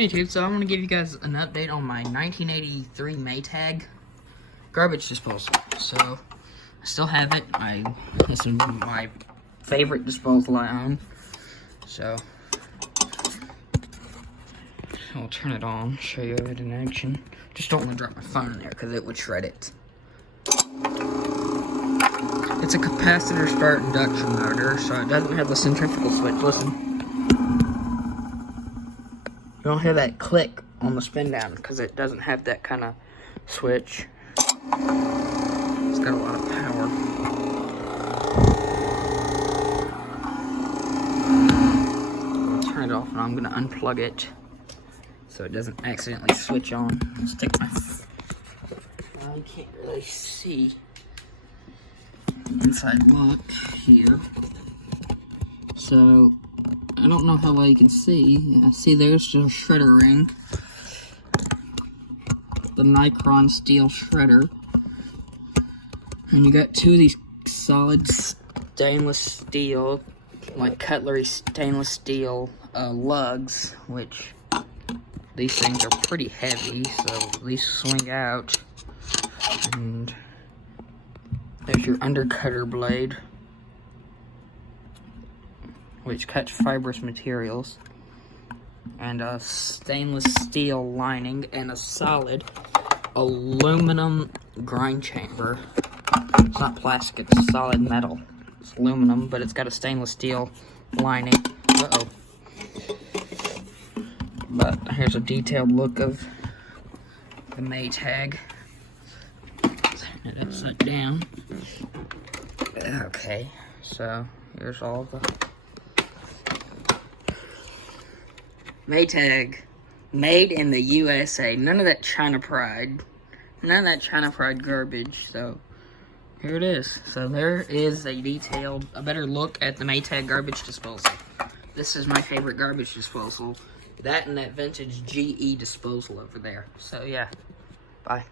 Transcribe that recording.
Hey dude, so I want to give you guys an update on my 1983 Maytag garbage disposal. So, I still have it. This is my favorite disposal I own. So, I'll turn it on, show you it in action. Just don't want to drop my phone in there because it would shred it. It's a capacitor start induction motor, so it doesn't have the centrifugal switch. Listen. You don't hear that click on the spin down because it doesn't have that kind of switch. It's got a lot of power. I'll turn it off and I'm going to unplug it so it doesn't accidentally switch on. Stick my... I can't really see inside look here. So I don't know how well you can see. See, there's the shredder ring. The Micron steel shredder. And you got two of these solid stainless steel, like cutlery stainless steel lugs, which these things are pretty heavy, so these swing out. And there's your undercutter blade, which cuts fibrous materials, and a stainless steel lining, and a solid aluminum grind chamber. It's not plastic, it's solid metal. It's aluminum, but it's got a stainless steel lining. Uh-oh. But here's a detailed look of the Maytag. Turn it upside down. Okay, so here's all the Maytag, made in the USA. None of that China pride. None of that China pride garbage. So, here it is. So, there is a better look at the Maytag garbage disposal. This is my favorite garbage disposal. That and that vintage GE disposal over there. So, yeah. Bye.